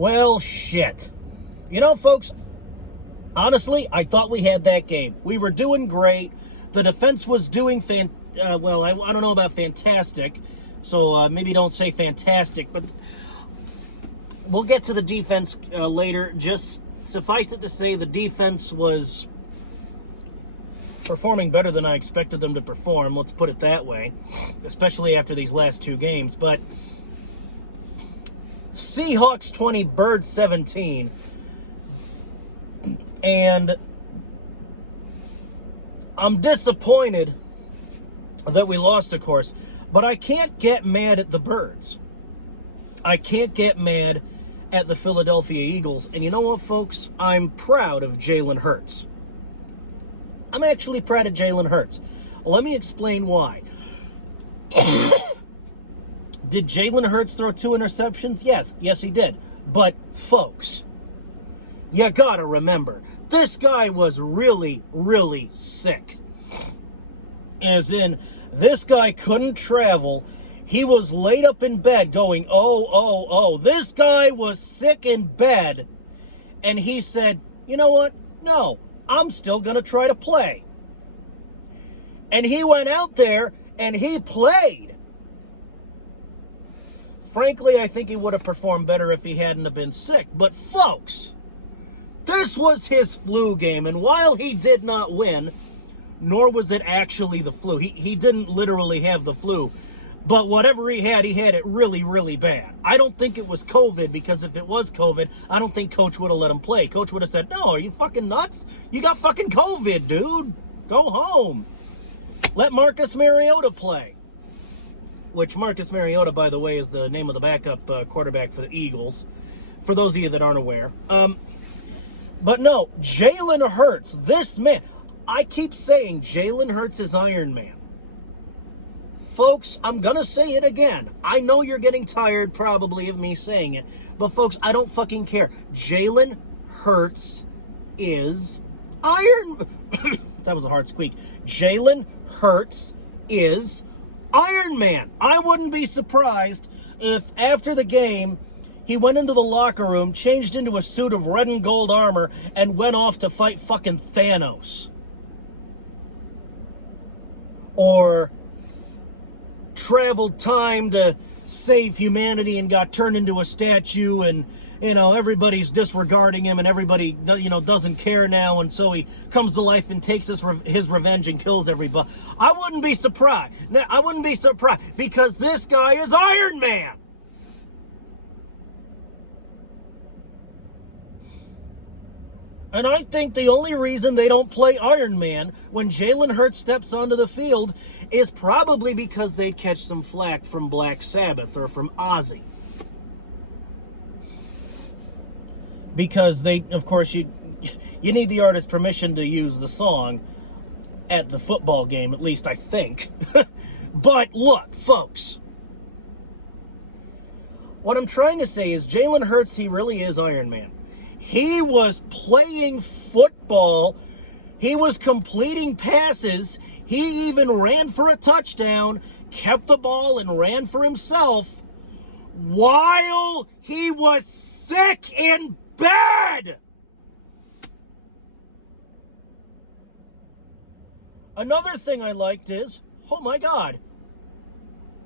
Well, shit. You know, folks, honestly, I thought we had that game. We were doing great. The defense was doing well, I don't know about fantastic, so maybe don't say fantastic, but we'll get to the defense later. Just suffice it to say the defense was performing better than I expected them to perform, let's put it that way, especially after these last two games. But Seahawks 20, Birds 17, and I'm disappointed that we lost, of course, but I can't get mad at the Birds. I can't get mad at the Philadelphia Eagles. And you know what, folks? I'm proud of Jalen Hurts. I'm actually proud of Jalen Hurts. Let me explain why. Did Jalen Hurts throw 2 interceptions? Yes, he did. But, folks, you gotta remember, this guy was really, really sick. As in, this guy couldn't travel. He was laid up in bed going, oh. This guy was sick in bed. And he said, you know what? No, I'm still going to try to play. And he went out there and he played. Frankly, I think he would have performed better if he hadn't have been sick. But folks, this was his flu game. And while he did not win, nor was it actually the flu. He didn't literally have the flu. But whatever he had it really, really bad. I don't think it was COVID, because if it was COVID, I don't think Coach would have let him play. Coach would have said, no, are you fucking nuts? You got fucking COVID, dude. Go home. Let Marcus Mariota play. Which Marcus Mariota, by the way, is the name of the backup quarterback for the Eagles, for those of you that aren't aware. But no, Jalen Hurts, this man, I keep saying Jalen Hurts is Iron Man. Folks, I'm going to say it again. I know you're getting tired probably of me saying it, but folks, I don't fucking care. Jalen Hurts is Iron... That was a hard squeak. Jalen Hurts is Iron Man. I wouldn't be surprised if after the game, he went into the locker room, changed into a suit of red and gold armor, and went off to fight fucking Thanos. Or traveled time to save humanity and got turned into a statue, and everybody's disregarding him, and everybody doesn't care now, and so he comes to life and takes his revenge and kills everybody. I wouldn't be surprised. I wouldn't be surprised, because this guy is Iron Man. And I think the only reason they don't play Iron Man when Jalen Hurts steps onto the field is probably because they'd catch some flack from Black Sabbath or from Ozzy. Because of course, you need the artist's permission to use the song at the football game, at least I think. But look, folks, what I'm trying to say is Jalen Hurts, he really is Iron Man. He was playing football. He was completing passes. He even ran for a touchdown, kept the ball, and ran for himself while he was sick in bed. Another thing I liked is, oh my God,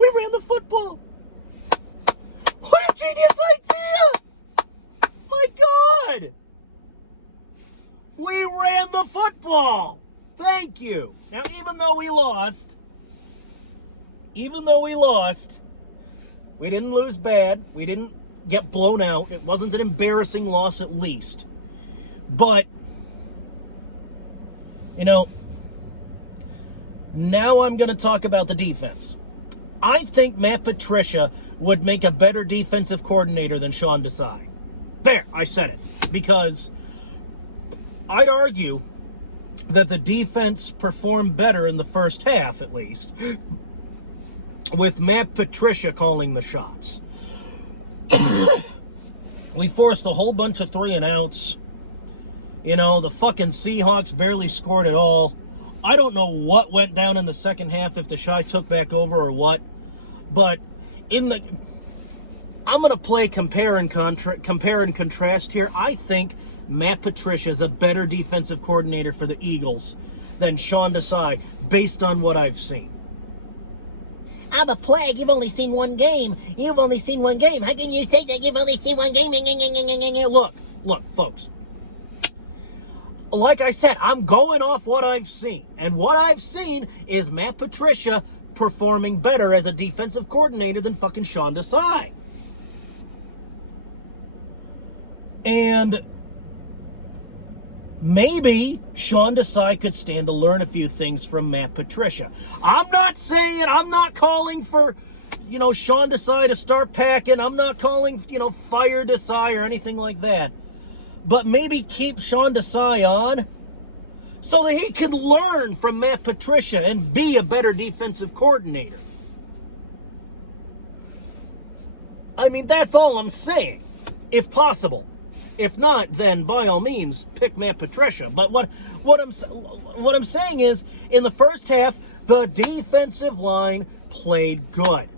we ran the football. What a genius idea! My God! We ran the football! Thank you. Now, even though we lost, we didn't lose bad. We didn't get blown out. It wasn't an embarrassing loss, at least. But, now I'm going to talk about the defense. I think Matt Patricia would make a better defensive coordinator than Sean Dessai. There, I said it. Because I'd argue that the defense performed better in the first half, at least, with Matt Patricia calling the shots. We forced a whole bunch of 3-and-outs. The fucking Seahawks barely scored at all. I don't know what went down in the second half, if Dessai took back over or what. But in the... I'm going to play compare and contrast here. I think Matt Patricia is a better defensive coordinator for the Eagles than Sean Dessai, based on what I've seen. I'm a plague. You've only seen one game. You've only seen one game. How can you say that you've only seen one game? Look, folks. Like I said, I'm going off what I've seen. And what I've seen is Matt Patricia performing better as a defensive coordinator than fucking Sean Dessai. And maybe Sean Dessai could stand to learn a few things from Matt Patricia. I'm not calling for, Sean Dessai to start packing. I'm not calling, fire Dessai or anything like that. But maybe keep Sean Dessai on so that he can learn from Matt Patricia and be a better defensive coordinator. I mean, that's all I'm saying, if possible. If not, then by all means, pick Matt Patricia. But what I'm saying is, in the first half, the defensive line played good.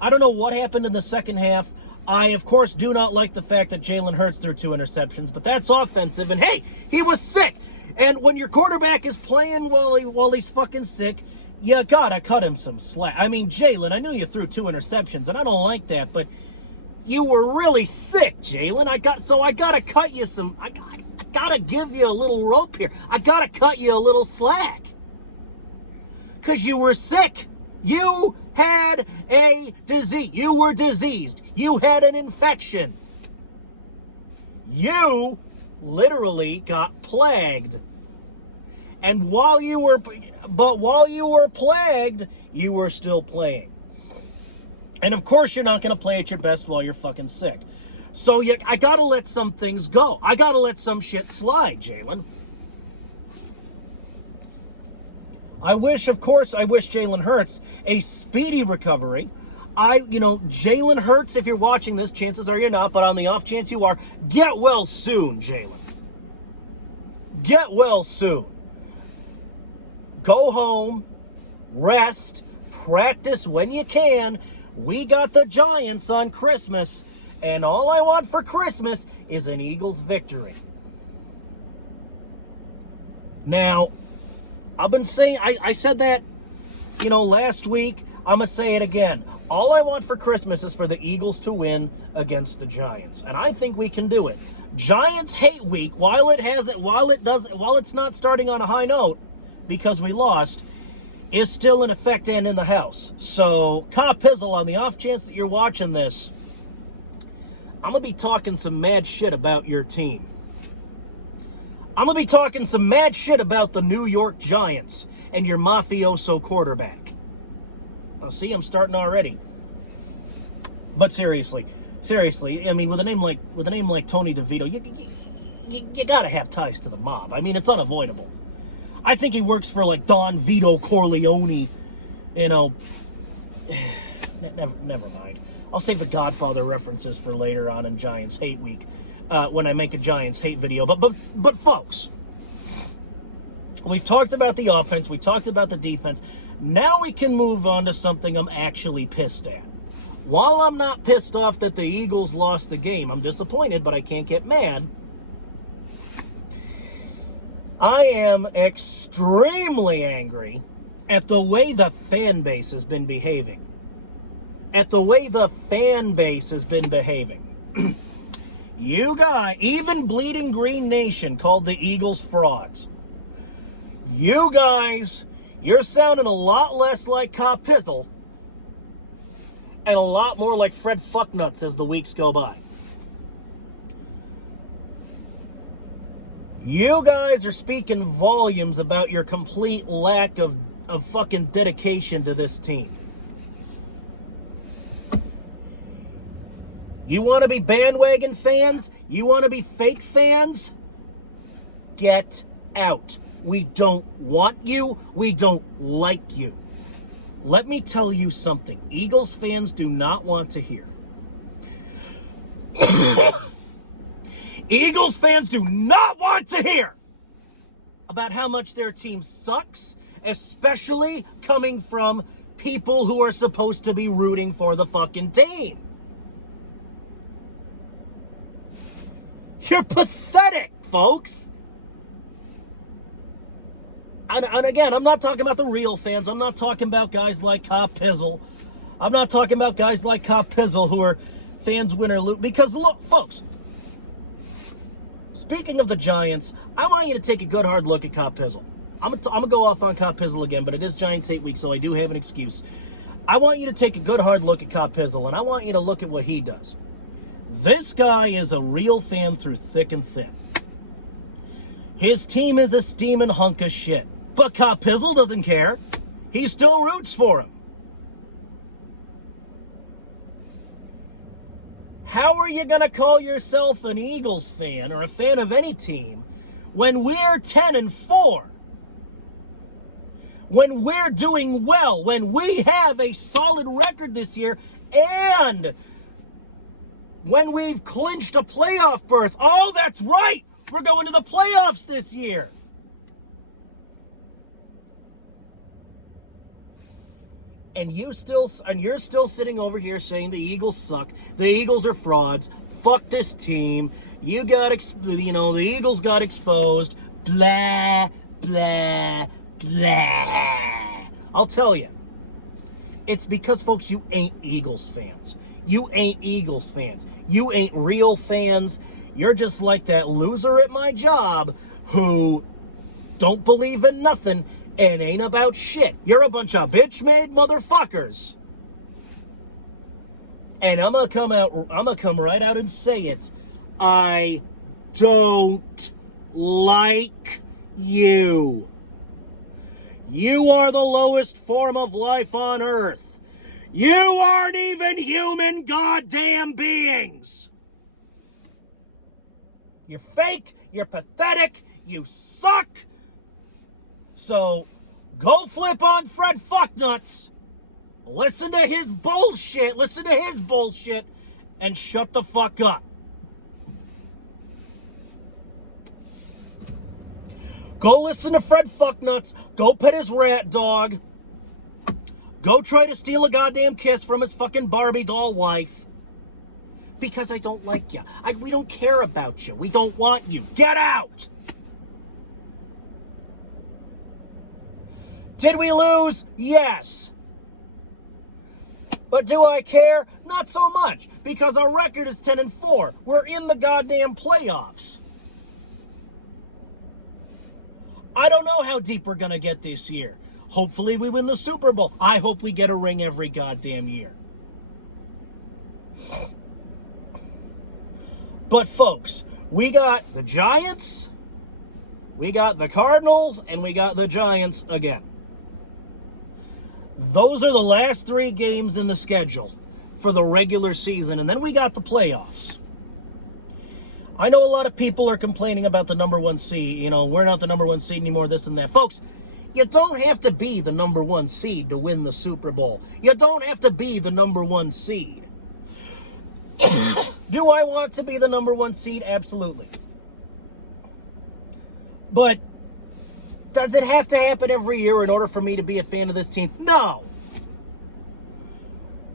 I don't know what happened in the second half. I, of course, do not like the fact that Jalen Hurts threw 2 interceptions, but that's offensive. And hey, he was sick. And when your quarterback is playing while he's fucking sick, you gotta cut him some slack. I mean, Jalen, I knew you threw 2 interceptions, and I don't like that, but you were really sick, Jalen. I gotta cut you some. I gotta give you a little rope here. I gotta cut you a little slack, cause you were sick. You had a disease. You were diseased. You had an infection. You literally got plagued. And while you were plagued, you were still playing. And of course, you're not going to play at your best while you're fucking sick. So I got to let some things go. I got to let some shit slide, Jalen. I wish Jalen Hurts a speedy recovery. Jalen Hurts, if you're watching this, chances are you're not, but on the off chance you are, get well soon, Jalen. Get well soon. Go home, rest, practice when you can. We got the Giants on Christmas, and all I want for Christmas is an Eagles victory. Now, I've been saying, I said that, last week. I'm going to say it again. All I want for Christmas is for the Eagles to win against the Giants. And I think we can do it. Giants hate week, while it's not starting on a high note because we lost, is still in effect and in the house. So, Pizzle, on the off chance that you're watching this, I'm going to be talking some mad shit about your team. I'm going to be talking some mad shit about the New York Giants and your mafioso quarterback. Oh, see, I'm starting already. But seriously, I mean, with a name like Tony DeVito, you got to have ties to the mob. I mean, it's unavoidable. I think he works for like Don Vito Corleone. Never mind. I'll save the Godfather references for later on in Giants Hate Week. When I make a Giants hate video. But folks, we've talked about the offense, we talked about the defense. Now we can move on to something I'm actually pissed at. While I'm not pissed off that the Eagles lost the game, I'm disappointed, but I can't get mad. I am extremely angry at the way the fan base has been behaving. You guys, even Bleeding Green Nation called the Eagles frauds. You guys, you're sounding a lot less like Pizzle and a lot more like Fred Fucknuts as the weeks go by. You guys are speaking volumes about your complete lack of fucking dedication to this team. You want to be bandwagon fans? You want to be fake fans? Get out. We don't want you. We don't like you. Let me tell you something Eagles fans do not want to hear. Eagles fans do not want to hear about how much their team sucks, especially coming from people who are supposed to be rooting for the fucking team. You're pathetic, folks. And again, I'm not talking about the real fans. I'm not talking about guys like Cop Pizzle. I'm not talking about guys like Cop Pizzle who are fans win or lose. Because look, folks, speaking of the Giants, I want you to take a good hard look at Cop Pizzle. I'm gonna go off on Cop Pizzle again, but it is Giants 8 weeks, so I do have an excuse. I want you to take a good hard look at Cop Pizzle, and I want you to look at what he does. This guy is a real fan through thick and thin. His team is a steaming hunk of shit. But Cop Pizzle doesn't care. He still roots for him. How are you going to call yourself an Eagles fan or a fan of any team when we're 10-4? When we're doing well, when we have a solid record this year, and when we've clinched a playoff berth. Oh, that's right! We're going to the playoffs this year. And you're still sitting over here saying the Eagles suck. The Eagles are frauds. Fuck this team. The Eagles got exposed. Blah, blah, blah. I'll tell you. It's because, folks, you ain't Eagles fans. You ain't Eagles fans. You ain't real fans. You're just like that loser at my job who don't believe in nothing and ain't about shit. You're a bunch of bitch-made motherfuckers. And I'm gonna come right out and say it. I don't like you. You are the lowest form of life on earth. You aren't even human goddamn beings. You're fake, you're pathetic, you suck. So, go flip on Fred Fucknuts, listen to his bullshit, and shut the fuck up. Go listen to Fred Fucknuts, go pet his rat dog, go try to steal a goddamn kiss from his fucking Barbie doll wife. Because I don't like you. We don't care about you. We don't want you. Get out! Did we lose? Yes. But do I care? Not so much. Because our record is 10-4. We're in the goddamn playoffs. I don't know how deep we're going to get this year. Hopefully we win the Super Bowl. I hope we get a ring every goddamn year. But folks, we got the Giants, we got the Cardinals, and we got the Giants again. Those are the last 3 games in the schedule for the regular season, and then we got the playoffs. I know a lot of people are complaining about the number 1 seed. We're not the number 1 seed anymore, this and that. Folks, you don't have to be the number 1 seed to win the Super Bowl. You don't have to be the number 1 seed. Do I want to be the number 1 seed? Absolutely. But does it have to happen every year in order for me to be a fan of this team? No.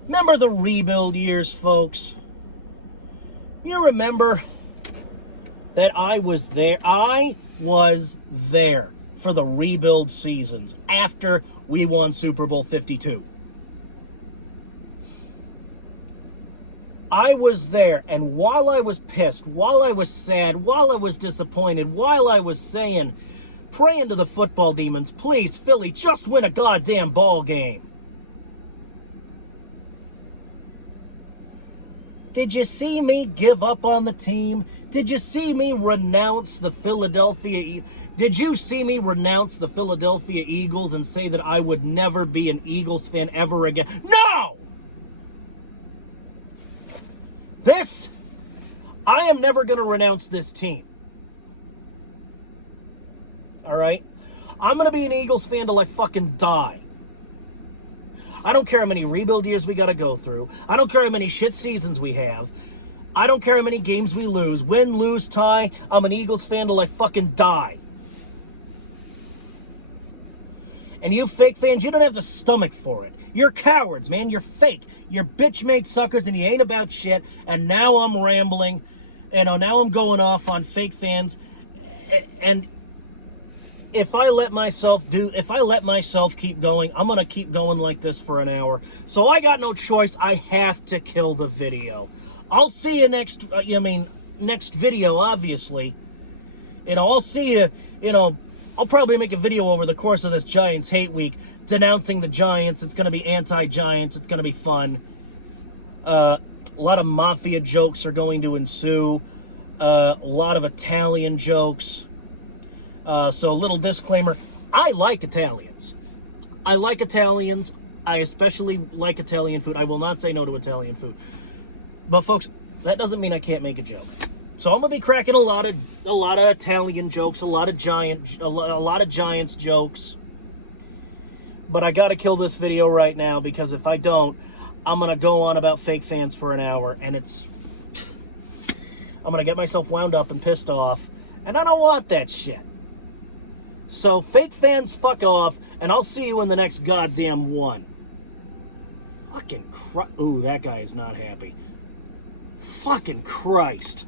Remember the rebuild years, folks? You remember that I was there. I was there for the rebuild seasons after we won Super Bowl 52. I was there, and while I was pissed, while I was sad, while I was disappointed, while I was praying to the football demons, please, Philly, just win a goddamn ball game. Did you see me give up on the team? Did you see me renounce the Philadelphia Eagles and say that I would never be an Eagles fan ever again? No! I am never going to renounce this team. All right? I'm going to be an Eagles fan till I fucking die. I don't care how many rebuild years we got to go through. I don't care how many shit seasons we have. I don't care how many games we lose. Win, lose, tie, I'm an Eagles fan till I fucking die. And you fake fans, you don't have the stomach for it. You're cowards, man. You're fake. You're bitch-made suckers, and you ain't about shit. And now I'm rambling. now I'm going off on fake fans, and if I let myself keep going, I'm gonna keep going like this for an hour. So I got no choice. I have to kill the video. I'll see you next. Next video, obviously. I'll see you. I'll probably make a video over the course of this Giants hate week, denouncing the Giants. It's gonna be anti-Giants. It's gonna be fun. A lot of mafia jokes are going to ensue. A lot of Italian jokes. So a little disclaimer, I like Italians. I especially like Italian food. I will not say no to Italian food. But folks, that doesn't mean I can't make a joke. So I'm gonna be cracking a lot of Italian jokes, a lot of Giants jokes. But I gotta kill this video right now, because if I don't, I'm gonna go on about fake fans for an hour, and I'm gonna get myself wound up and pissed off, and I don't want that shit. So, fake fans, fuck off, and I'll see you in the next goddamn one. Fucking Ooh, that guy is not happy. Fucking Christ.